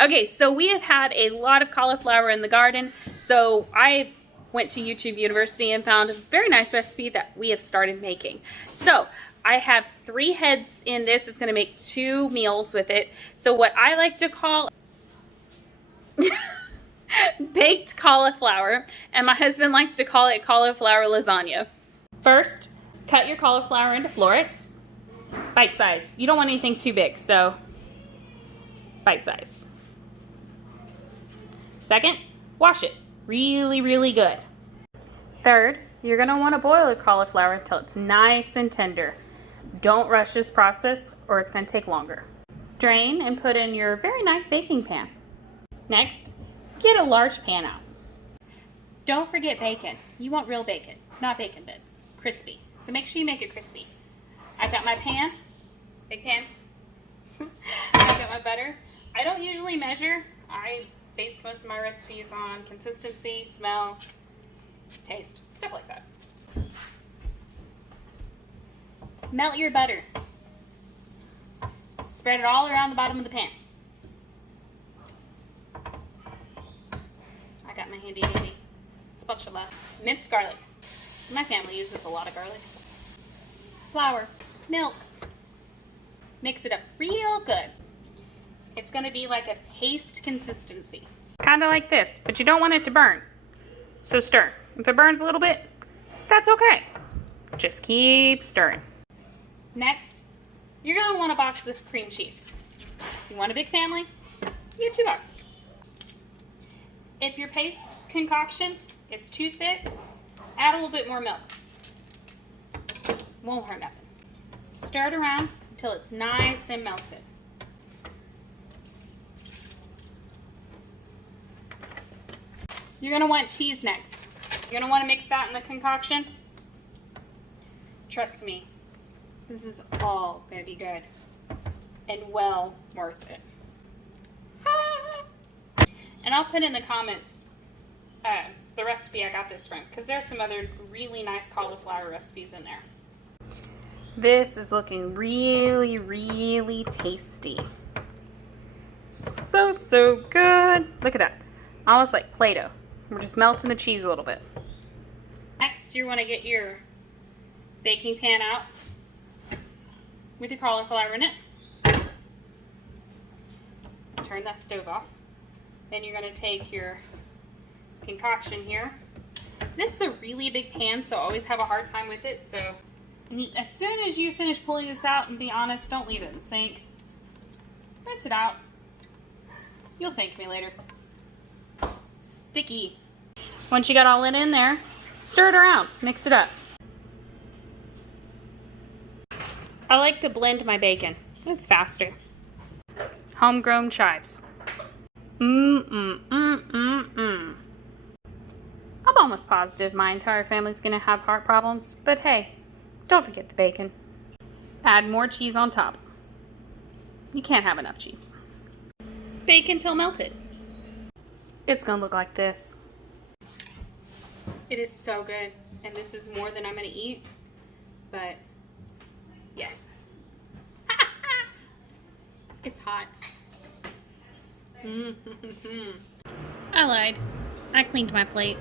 Okay, so we have had a lot of cauliflower in the garden, so I went to YouTube University and found a very nice recipe that we have started making. So I have 3 heads in this. It's going to make 2 meals with it. So what I like to call baked cauliflower, and my husband likes to call it cauliflower lasagna. First, cut your cauliflower into florets, bite size. You don't want anything too big, so bite size. Second, wash it really, really good. Third, you're gonna wanna boil your cauliflower until it's nice and tender. Don't rush this process or it's gonna take longer. Drain and put in your very nice baking pan. Next, get a large pan out. Don't forget bacon. You want real bacon, not bacon bits. Crispy. So make sure you make it crispy. I've got my pan, big pan. I've got my butter. I don't usually measure. I base most of my recipes on consistency, smell, taste, stuff like that. Melt your butter. Spread it all around the bottom of the pan. I got my handy dandy spatula. Minced garlic. My family uses a lot of garlic. Flour, milk. Mix it up real good. It's going to be like a paste consistency. Kind of like this, but you don't want it to burn. So stir. If it burns a little bit, that's okay. Just keep stirring. Next, you're going to want a box of cream cheese. If you want a big family, you get 2 boxes. If your paste concoction is too thick, add a little bit more milk. Won't hurt nothing. Stir it around until it's nice and melted. You're going to want cheese next. You're going to want to mix that in the concoction. Trust me, this is all going to be good and well worth it. And I'll put in the comments the recipe I got this from, because there's some other really nice cauliflower recipes in there. This is looking really, really tasty. So good. Look at that. Almost like Play-Doh. We're just melting the cheese a little bit. Next, you want to get your baking pan out with your cauliflower in it. Turn that stove off. Then you're going to take your concoction here. This is a really big pan, so I always have a hard time with it. So as soon as you finish pulling this out, and be honest, don't leave it in the sink. Rinse it out. You'll thank me later. Sticky. Once you got all it in there, stir it around, mix it up. I like to blend my bacon. It's faster. Homegrown chives. I'm almost positive my entire family's gonna have heart problems, but hey, don't forget the bacon. Add more cheese on top. You can't have enough cheese. Bake until melted. It's gonna look like this. It is so good, and this is more than I'm gonna eat, but yes. It's hot. I lied. I cleaned my plate.